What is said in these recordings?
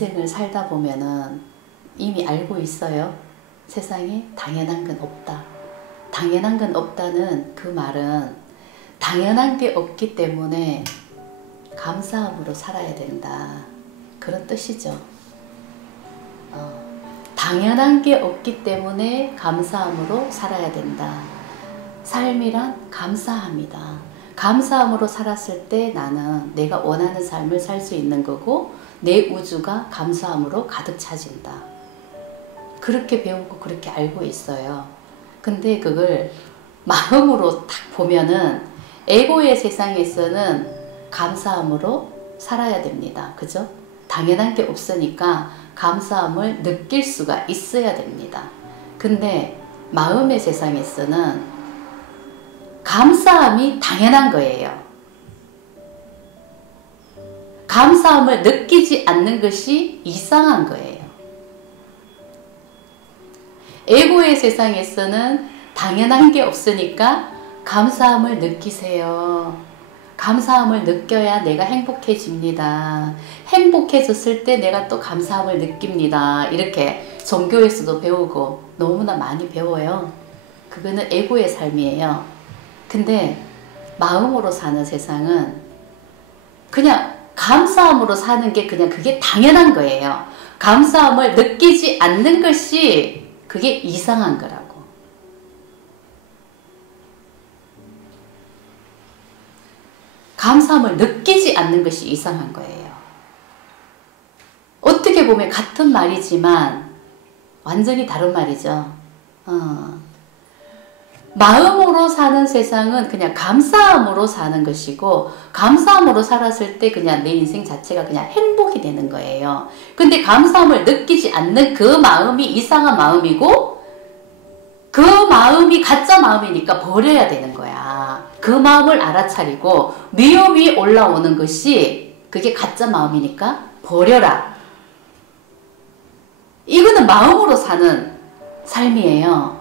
인생을 살다 보면은 이미 알고 있어요. 세상에 당연한 건 없다. 당연한 건 없다는 그 말은 당연한 게 없기 때문에 감사함으로 살아야 된다. 그런 뜻이죠. 당연한 게 없기 때문에 감사함으로 살아야 된다. 삶이란 감사함이다. 감사함으로 살았을 때 나는 내가 원하는 삶을 살 수 있는 거고 내 우주가 감사함으로 가득 차진다. 그렇게 배우고 그렇게 알고 있어요. 근데 그걸 마음으로 딱 보면은 에고의 세상에서는 감사함으로 살아야 됩니다. 그죠? 당연한 게 없으니까 감사함을 느낄 수가 있어야 됩니다. 근데 마음의 세상에서는 감사함이 당연한 거예요. 감사함을 느끼지 않는 것이 이상한 거예요. 에고의 세상에서는 당연한 게 없으니까 감사함을 느끼세요. 감사함을 느껴야 내가 행복해집니다. 행복해졌을 때 내가 또 감사함을 느낍니다. 이렇게 종교에서도 배우고 너무나 많이 배워요. 그거는 에고의 삶이에요. 근데 마음으로 사는 세상은 그냥 감사함으로 사는 게 그냥 그게 당연한 거예요. 감사함을 느끼지 않는 것이 그게 이상한 거라고. 감사함을 느끼지 않는 것이 이상한 거예요. 어떻게 보면 같은 말이지만 완전히 다른 말이죠. 마음으로 사는 세상은 그냥 감사함으로 사는 것이고 감사함으로 살았을 때 그냥 내 인생 자체가 그냥 행복이 되는 거예요. 근데 감사함을 느끼지 않는 그 마음이 이상한 마음이고 그 마음이 가짜 마음이니까 버려야 되는 거야. 그 마음을 알아차리고 위험이 올라오는 것이 그게 가짜 마음이니까 버려라. 이거는 마음으로 사는 삶이에요.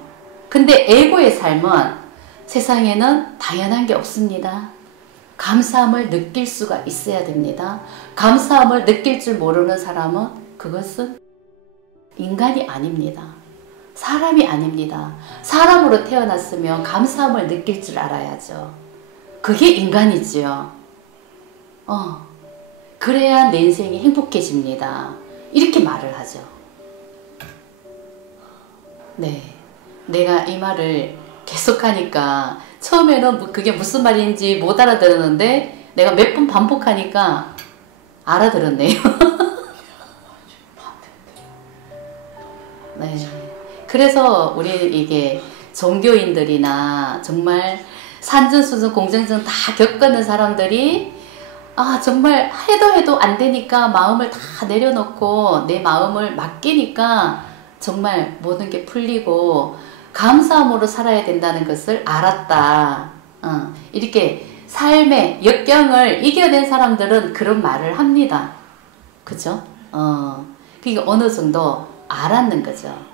근데 에고의 삶은 세상에는 당연한 게 없습니다. 감사함을 느낄 수가 있어야 됩니다. 감사함을 느낄 줄 모르는 사람은 그것은 인간이 아닙니다. 사람이 아닙니다. 사람으로 태어났으면 감사함을 느낄 줄 알아야죠. 그게 인간이지요. 그래야 내 인생이 행복해집니다. 이렇게 말을 하죠. 네. 내가 이 말을 계속하니까 처음에는 그게 무슨 말인지 못 알아들었는데 내가 몇 번 반복하니까 알아들었네요. 네. 그래서 우리 이게 종교인들이나 정말 산전수전 공전전 다 겪는 사람들이 정말 해도 안 되니까 마음을 다 내려놓고 내 마음을 맡기니까 정말 모든 게 풀리고 감사함으로 살아야 된다는 것을 알았다. 이렇게 삶의 역경을 이겨낸 사람들은 그런 말을 합니다. 그죠? 그러니까 어느 정도 알았는 거죠.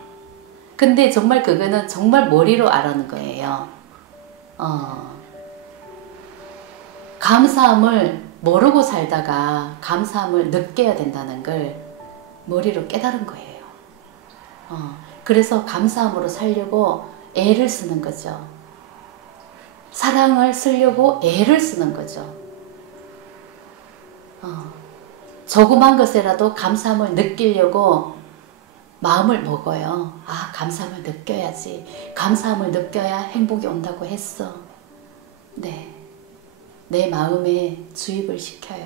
근데 정말 그거는 정말 머리로 알았는 거예요. 감사함을 모르고 살다가 감사함을 느껴야 된다는 걸 머리로 깨달은 거예요. 그래서 감사함으로 살려고 애를 쓰는 거죠. 사랑을 쓰려고 애를 쓰는 거죠. 조그만 것에라도 감사함을 느끼려고 마음을 먹어요. 감사함을 느껴야지. 감사함을 느껴야 행복이 온다고 했어. 네. 내 마음에 주입을 시켜요.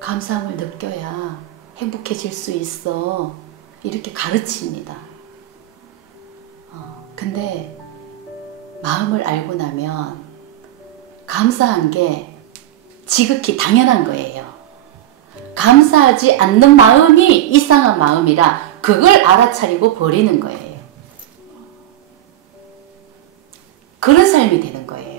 감사함을 느껴야 행복해질 수 있어. 이렇게 가르칩니다. 근데 마음을 알고 나면 감사한 게 지극히 당연한 거예요. 감사하지 않는 마음이 이상한 마음이라 그걸 알아차리고 버리는 거예요. 그런 삶이 되는 거예요.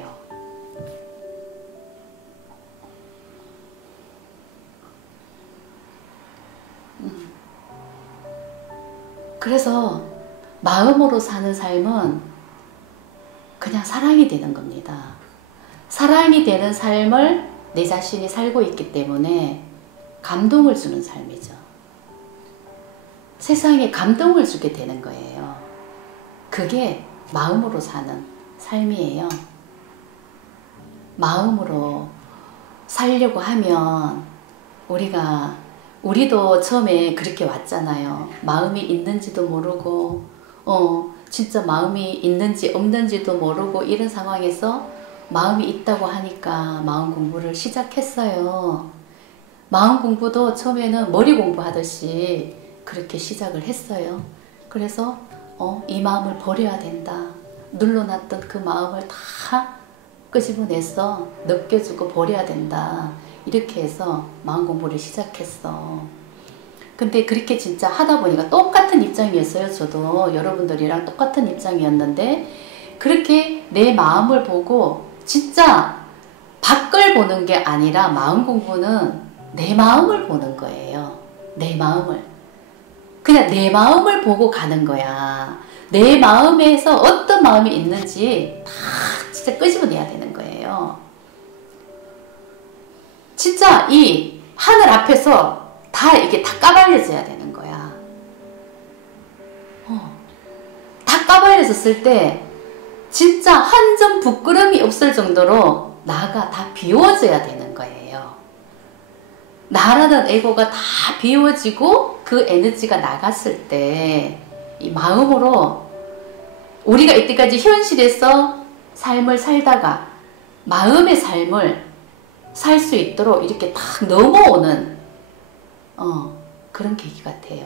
그래서 마음으로 사는 삶은 그냥 사랑이 되는 겁니다. 사랑이 되는 삶을 내 자신이 살고 있기 때문에 감동을 주는 삶이죠. 세상에 감동을 주게 되는 거예요. 그게 마음으로 사는 삶이에요. 마음으로 살려고 하면 우리도 처음에 그렇게 왔잖아요. 마음이 있는지도 모르고 진짜 마음이 있는지 없는지도 모르고 이런 상황에서 마음이 있다고 하니까 마음 공부를 시작했어요. 마음 공부도 처음에는 머리 공부하듯이 그렇게 시작을 했어요. 그래서 이 마음을 버려야 된다. 눌러놨던 그 마음을 다 끄집어내서 느껴주고 버려야 된다. 이렇게 해서 마음 공부를 시작했어. 근데 그렇게 진짜 하다 보니까 똑같은 입장이었어요. 저도 여러분들이랑 똑같은 입장이었는데 그렇게 내 마음을 보고 진짜 밖을 보는 게 아니라 마음 공부는 내 마음을 보는 거예요. 내 마음을. 그냥 내 마음을 보고 가는 거야. 내 마음에서 어떤 마음이 있는지 다 진짜 끄집어내야 되는 거예요. 진짜 이 하늘 앞에서 다 이게 다 까발려져야 되는 거야. 다 까발려졌을 때 진짜 한 점 부끄럼이 없을 정도로 나가 다 비워져야 되는 거예요. 나라는 에고가 다 비워지고 그 에너지가 나갔을 때 이 마음으로 우리가 이때까지 현실에서 삶을 살다가 마음의 삶을 살 수 있도록 이렇게 탁 넘어오는 그런 계기 같아요.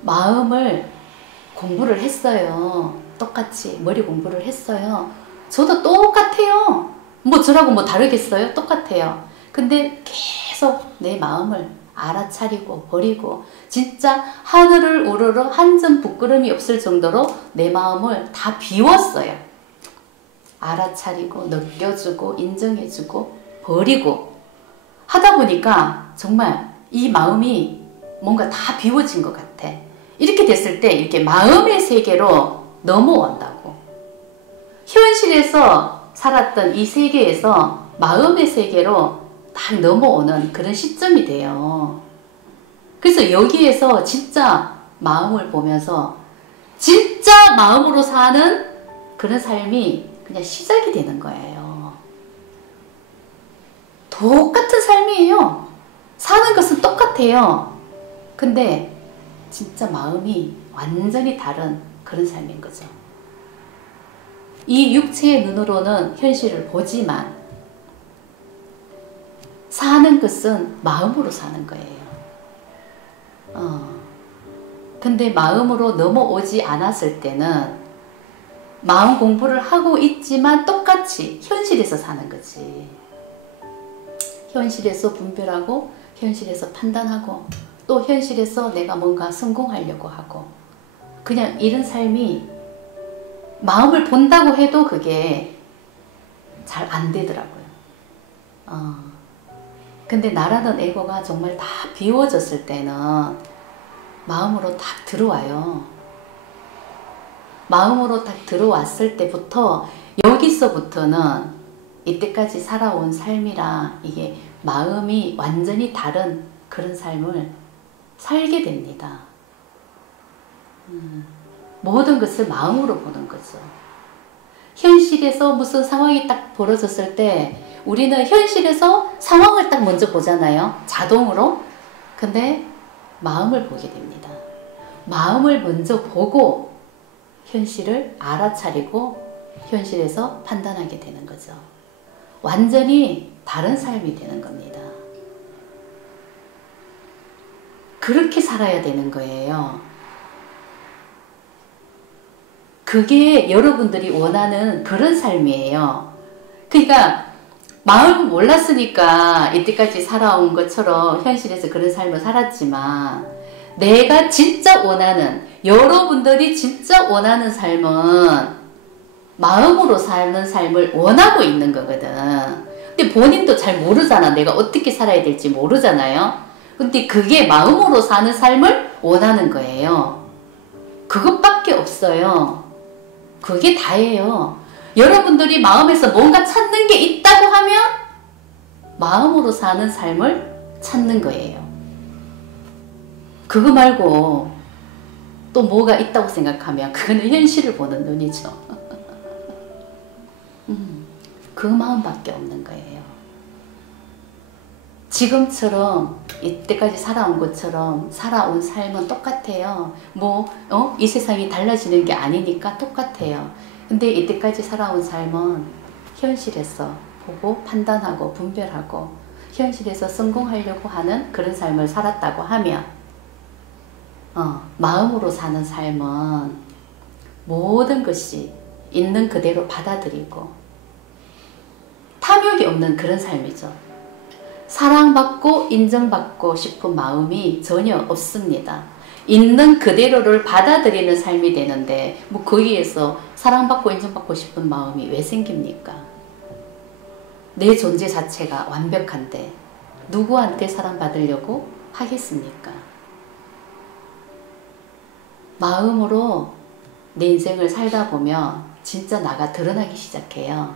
마음을 공부를 했어요. 똑같이 머리 공부를 했어요. 저도 똑같아요. 뭐 저라고 뭐 다르겠어요? 똑같아요. 근데 계속 내 마음을 알아차리고 버리고 진짜 하늘을 우러러 한 점 부끄럼이 없을 정도로 내 마음을 다 비웠어요. 알아차리고 느껴주고 인정해주고 버리고 하다 보니까 정말 이 마음이 뭔가 다 비워진 것 같아. 이렇게 됐을 때 이렇게 마음의 세계로 넘어온다고. 현실에서 살았던 이 세계에서 마음의 세계로 딱 넘어오는 그런 시점이 돼요. 그래서 여기에서 진짜 마음을 보면서 진짜 마음으로 사는 그런 삶이 그냥 시작이 되는 거예요. 똑같은 삶이에요. 사는 것은 똑같아요. 근데 진짜 마음이 완전히 다른 그런 삶인 거죠. 이 육체의 눈으로는 현실을 보지만 사는 것은 마음으로 사는 거예요. 근데 마음으로 넘어오지 않았을 때는 마음 공부를 하고 있지만 똑같이 현실에서 사는 거지. 현실에서 분별하고 현실에서 판단하고 또 현실에서 내가 뭔가 성공하려고 하고 그냥 이런 삶이 마음을 본다고 해도 그게 잘 안 되더라고요. 근데 나라는 에고가 정말 다 비워졌을 때는 마음으로 딱 들어와요. 마음으로 딱 들어왔을 때부터 여기서부터는 이때까지 살아온 삶이랑 이게 마음이 완전히 다른 그런 삶을 살게 됩니다. 모든 것을 마음으로 보는 거죠. 현실에서 무슨 상황이 딱 벌어졌을 때 우리는 현실에서 상황을 딱 먼저 보잖아요. 자동으로. 근데 마음을 보게 됩니다. 마음을 먼저 보고 현실을 알아차리고 현실에서 판단하게 되는 거죠. 완전히 다른 삶이 되는 겁니다. 그렇게 살아야 되는 거예요. 그게 여러분들이 원하는 그런 삶이에요. 그러니까 마음을 몰랐으니까 이때까지 살아온 것처럼 현실에서 그런 삶을 살았지만 내가 진짜 원하는, 여러분들이 진짜 원하는 삶은 마음으로 사는 삶을 원하고 있는 거거든. 근데 본인도 잘 모르잖아. 내가 어떻게 살아야 될지 모르잖아요. 근데 그게 마음으로 사는 삶을 원하는 거예요. 그것밖에 없어요. 그게 다예요. 여러분들이 마음에서 뭔가 찾는 게 있다고 하면 마음으로 사는 삶을 찾는 거예요. 그거 말고 또 뭐가 있다고 생각하면 그거는 현실을 보는 눈이죠. 그 마음밖에 없는 거예요. 지금처럼 이때까지 살아온 것처럼 살아온 삶은 똑같아요. 이 세상이 달라지는 게 아니니까 똑같아요. 근데 이때까지 살아온 삶은 현실에서 보고 판단하고 분별하고 현실에서 성공하려고 하는 그런 삶을 살았다고 하면 마음으로 사는 삶은 모든 것이 있는 그대로 받아들이고 탐욕이 없는 그런 삶이죠. 사랑받고 인정받고 싶은 마음이 전혀 없습니다. 있는 그대로를 받아들이는 삶이 되는데 거기에서 사랑받고 인정받고 싶은 마음이 왜 생깁니까? 내 존재 자체가 완벽한데 누구한테 사랑받으려고 하겠습니까? 마음으로 내 인생을 살다 보면 진짜 나가 드러나기 시작해요.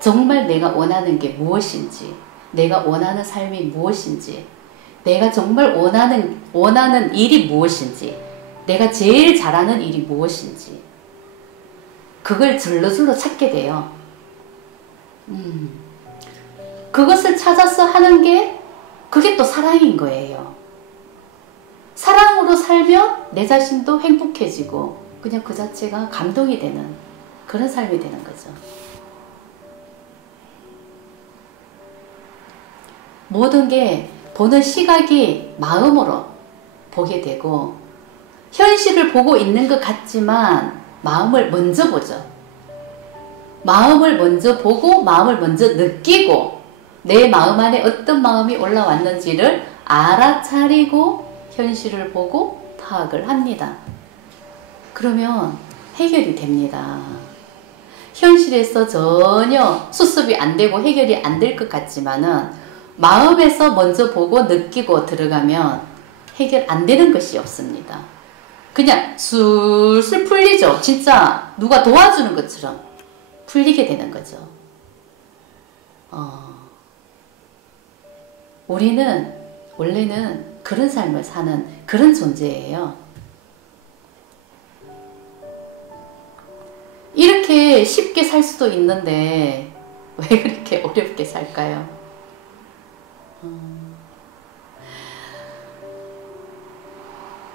정말 내가 원하는 게 무엇인지, 내가 원하는 삶이 무엇인지, 내가 정말 원하는 일이 무엇인지, 내가 제일 잘하는 일이 무엇인지 그걸 절로절로 찾게 돼요. 그것을 찾아서 하는 게 그게 또 사랑인 거예요. 사랑으로 살면 내 자신도 행복해지고 그냥 그 자체가 감동이 되는 그런 삶이 되는 거죠. 모든 게 보는 시각이 마음으로 보게 되고 현실을 보고 있는 것 같지만 마음을 먼저 보죠. 마음을 먼저 보고 마음을 먼저 느끼고 내 마음 안에 어떤 마음이 올라왔는지를 알아차리고 현실을 보고 파악을 합니다. 그러면 해결이 됩니다. 현실에서 전혀 수습이 안 되고 해결이 안 될 것 같지만은 마음에서 먼저 보고 느끼고 들어가면 해결 안 되는 것이 없습니다. 그냥 술술 풀리죠. 진짜 누가 도와주는 것처럼 풀리게 되는 거죠. 우리는 원래는 그런 삶을 사는 그런 존재예요. 이렇게 쉽게 살 수도 있는데 왜 그렇게 어렵게 살까요?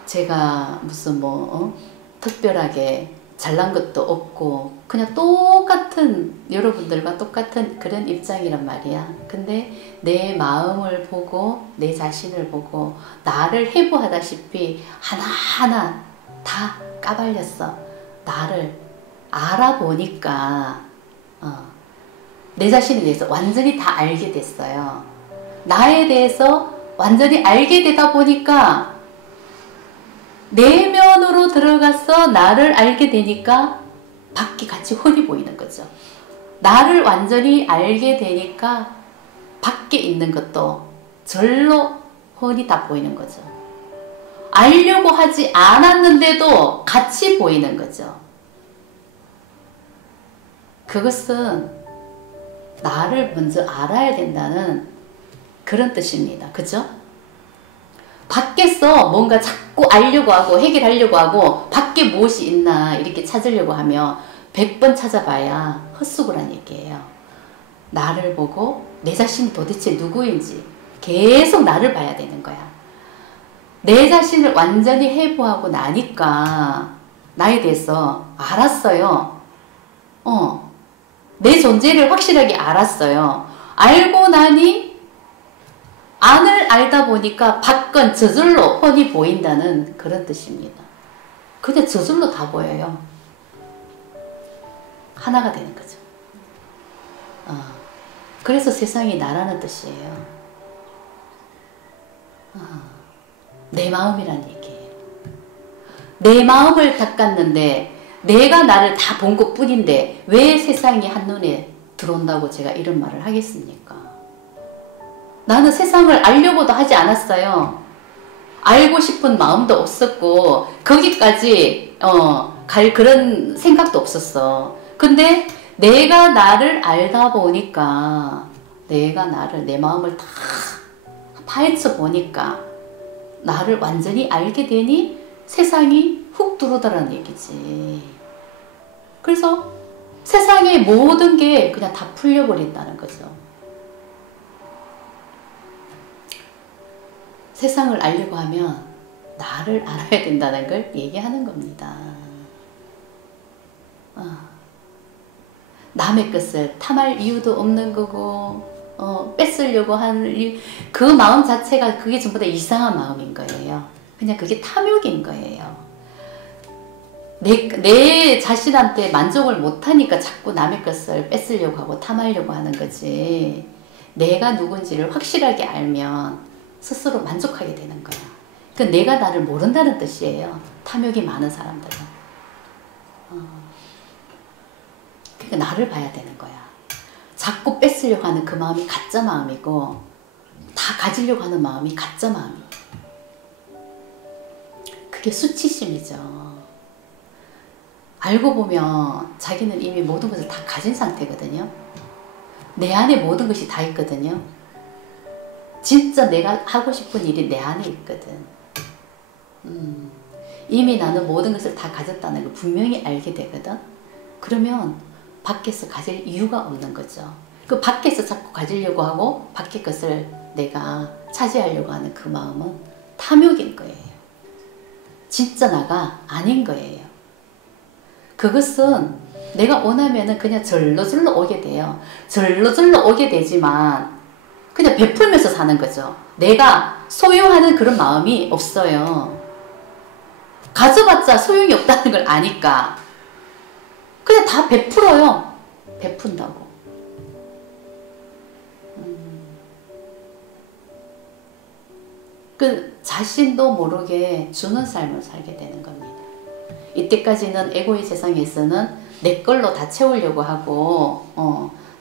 제가 무슨 특별하게 잘난 것도 없고 그냥 똑같은 여러분들과 똑같은 그런 입장이란 말이야. 근데 내 마음을 보고 내 자신을 보고 나를 해부하다시피 하나하나 다 까발렸어. 나를 알아보니까 내 자신에 대해서 완전히 다 알게 됐어요. 나에 대해서 완전히 알게 되다 보니까 내면으로 들어가서 나를 알게 되니까 밖이 같이 훤히 보이는 거죠. 나를 완전히 알게 되니까 밖에 있는 것도 절로 훤히 다 보이는 거죠. 알려고 하지 않았는데도 같이 보이는 거죠. 그것은 나를 먼저 알아야 된다는 그런 뜻입니다. 그죠? 밖에서 뭔가 자꾸 알려고 하고 해결하려고 하고 밖에 무엇이 있나 이렇게 찾으려고 하면 100번 찾아봐야 헛수고란 얘기예요. 나를 보고 내 자신이 도대체 누구인지 계속 나를 봐야 되는 거야. 내 자신을 완전히 해부하고 나니까 나에 대해서 알았어요. 내 존재를 확실하게 알았어요. 알고 나니 안을 알다 보니까 밖은 저절로 훤히 보인다는 그런 뜻입니다. 그냥 저절로 다 보여요. 하나가 되는 거죠. 그래서 세상이 나라는 뜻이에요. 내 마음이란 얘기예요. 내 마음을 닦았는데 내가 나를 다 본 것 뿐인데 왜 세상이 한눈에 들어온다고 제가 이런 말을 하겠습니까? 나는 세상을 알려고도 하지 않았어요. 알고 싶은 마음도 없었고 거기까지 갈 그런 생각도 없었어. 근데 내가 나를 알다 보니까 내가 나를 내 마음을 다 파헤쳐 보니까 나를 완전히 알게 되니 세상이 훅 들어오더라는 얘기지. 그래서 세상의 모든 게 그냥 다 풀려버린다는 거죠. 세상을 알려고 하면 나를 알아야 된다는 걸 얘기하는 겁니다. 남의 것을 탐할 이유도 없는 거고 뺏으려고 하는 그 마음 자체가 그게 전부 다 이상한 마음인 거예요. 그냥 그게 탐욕인 거예요. 내 자신한테 만족을 못하니까 자꾸 남의 것을 뺏으려고 하고 탐하려고 하는 거지. 내가 누군지를 확실하게 알면 스스로 만족하게 되는 거야. 그러니까 내가 나를 모른다는 뜻이에요. 탐욕이 많은 사람들은. 그러니까 나를 봐야 되는 거야. 자꾸 뺏으려고 하는 그 마음이 가짜 마음이고 다 가지려고 하는 마음이 가짜 마음이에요. 그게 수치심이죠. 알고 보면 자기는 이미 모든 것을 다 가진 상태거든요. 내 안에 모든 것이 다 있거든요. 진짜 내가 하고 싶은 일이 내 안에 있거든. 이미 나는 모든 것을 다 가졌다는 걸 분명히 알게 되거든. 그러면 밖에서 가질 이유가 없는 거죠. 그 밖에서 자꾸 가지려고 하고 밖의 것을 내가 차지하려고 하는 그 마음은 탐욕인 거예요. 진짜 나가 아닌 거예요. 그것은 내가 원하면은 그냥 절로절로 오게 돼요. 절로절로 오게 되지만 그냥 베풀면서 사는 거죠. 내가 소유하는 그런 마음이 없어요. 가져봤자 소용이 없다는 걸 아니까 그냥 다 베풀어요. 베푼다고. 그 자신도 모르게 주는 삶을 살게 되는 겁니다. 이때까지는 에고의 세상에서는 내 걸로 다 채우려고 하고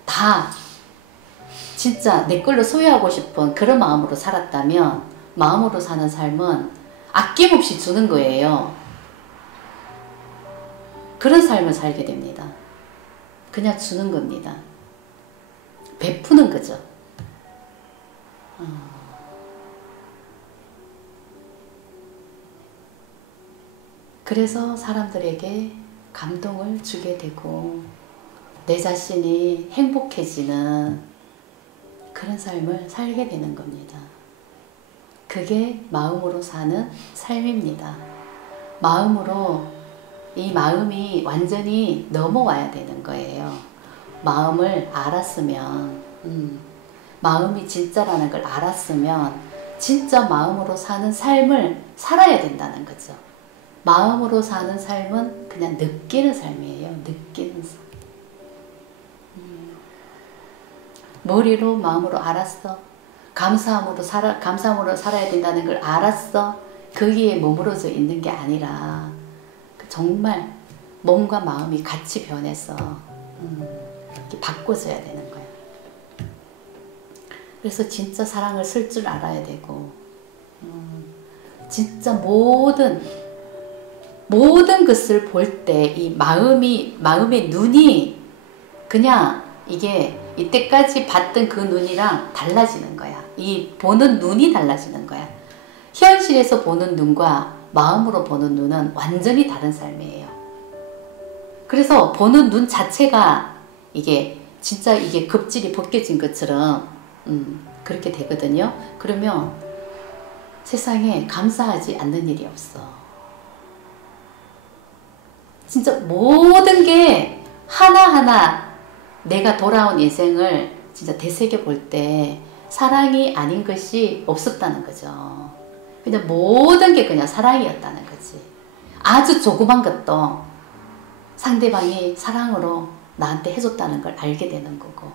다 진짜 내 걸로 소유하고 싶은 그런 마음으로 살았다면 마음으로 사는 삶은 아낌없이 주는 거예요. 그런 삶을 살게 됩니다. 그냥 주는 겁니다. 베푸는 거죠. 그래서 사람들에게 감동을 주게 되고 내 자신이 행복해지는 그런 삶을 살게 되는 겁니다. 그게 마음으로 사는 삶입니다. 마음으로 이 마음이 완전히 넘어와야 되는 거예요. 마음을 알았으면 마음이 진짜라는 걸 알았으면 진짜 마음으로 사는 삶을 살아야 된다는 거죠. 마음으로 사는 삶은 그냥 느끼는 삶이에요. 느끼는 삶. 머리로 마음으로 알았어. 감사함으로 살아야 된다는 걸 알았어. 거기에 머무러져 있는 게 아니라 정말 몸과 마음이 같이 변해서 이렇게 바꿔져야 되는 거예요. 그래서 진짜 사랑을 쓸 줄 알아야 되고 진짜 모든 것을 볼 때 이 마음의 눈이 그냥 이게 이때까지 봤던 그 눈이랑 달라지는 거야. 이 보는 눈이 달라지는 거야. 현실에서 보는 눈과 마음으로 보는 눈은 완전히 다른 삶이에요. 그래서 보는 눈 자체가 이게 진짜 이게 급질이 벗겨진 것처럼 그렇게 되거든요. 그러면 세상에 감사하지 않는 일이 없어. 진짜 모든 게 하나하나 내가 돌아온 인생을 진짜 되새겨 볼 때 사랑이 아닌 것이 없었다는 거죠. 그냥 모든 게 그냥 사랑이었다는 거지. 아주 조그만 것도 상대방이 사랑으로 나한테 해줬다는 걸 알게 되는 거고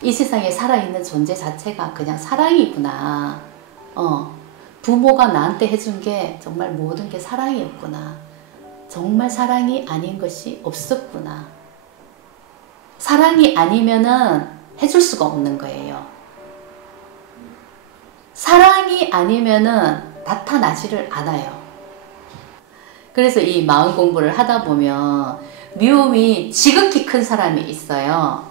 이 세상에 살아있는 존재 자체가 그냥 사랑이구나. 부모가 나한테 해준 게 정말 모든 게 사랑이었구나. 정말 사랑이 아닌 것이 없었구나. 사랑이 아니면은 해줄 수가 없는 거예요. 사랑이 아니면은 나타나지를 않아요. 그래서 이 마음 공부를 하다 보면 미움이 지극히 큰 사람이 있어요.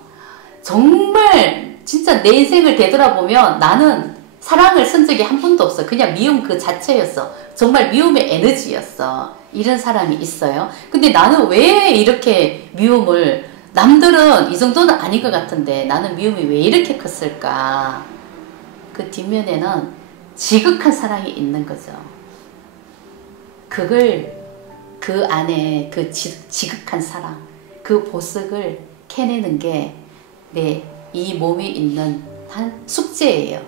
정말 진짜 내 인생을 되돌아보면 나는 사랑을 쓴 적이 한 번도 없어. 그냥 미움 그 자체였어. 정말 미움의 에너지였어. 이런 사람이 있어요. 근데 나는 왜 이렇게 미움을, 남들은 이 정도는 아닌 것 같은데 나는 미움이 왜 이렇게 컸을까? 그 뒷면에는 지극한 사랑이 있는 거죠. 그걸, 그 안에 그 지극한 사랑, 그 보석을 캐내는 게 이 몸에 있는 한 숙제예요.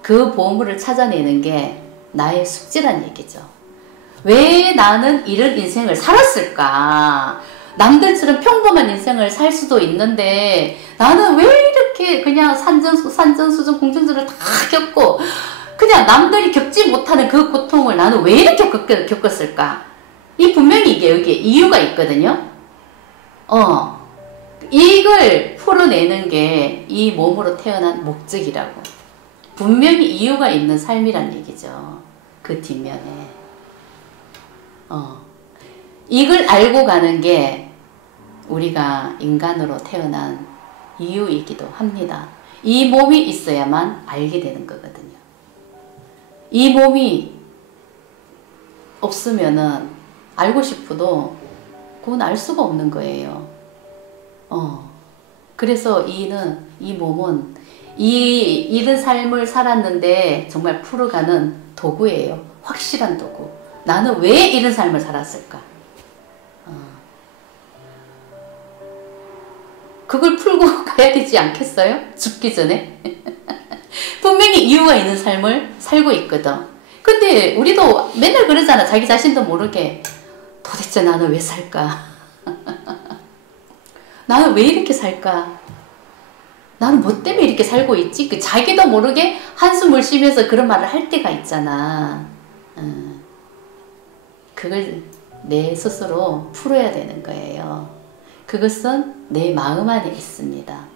그 보물을 찾아내는 게 나의 숙제란 얘기죠. 왜 나는 이런 인생을 살았을까? 남들처럼 평범한 인생을 살 수도 있는데 나는 왜 이렇게 그냥 산전수전 공전전을 다 겪고 그냥 남들이 겪지 못하는 그 고통을 나는 왜 이렇게 겪었을까? 분명히 이게 여기에 이유가 있거든요. 이걸 풀어내는 게 이 몸으로 태어난 목적이라고. 분명히 이유가 있는 삶이란 얘기죠. 그 뒷면에. 이걸 알고 가는 게 우리가 인간으로 태어난 이유이기도 합니다. 이 몸이 있어야만 알게 되는 거거든요. 이 몸이 없으면은 알고 싶어도 그건 알 수가 없는 거예요. 그래서 이 몸은 이런 삶을 살았는데 정말 풀어가는 도구예요. 확실한 도구. 나는 왜 이런 삶을 살았을까? 그걸 풀고 가야 되지 않겠어요? 죽기 전에? 분명히 이유가 있는 삶을 살고 있거든. 근데 우리도 맨날 그러잖아. 자기 자신도 모르게 도대체 나는 왜 살까? 나는 왜 이렇게 살까? 나는 뭐 때문에 이렇게 살고 있지? 자기도 모르게 한숨을 쉬면서 그런 말을 할 때가 있잖아. 그걸 내 스스로 풀어야 되는 거예요. 그것은 내 마음 안에 있습니다.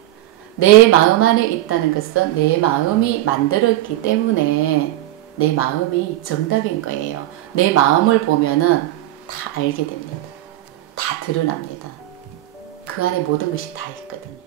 내 마음 안에 있다는 것은 내 마음이 만들었기 때문에 내 마음이 정답인 거예요. 내 마음을 보면은 다 알게 됩니다. 다 드러납니다. 그 안에 모든 것이 다 있거든요.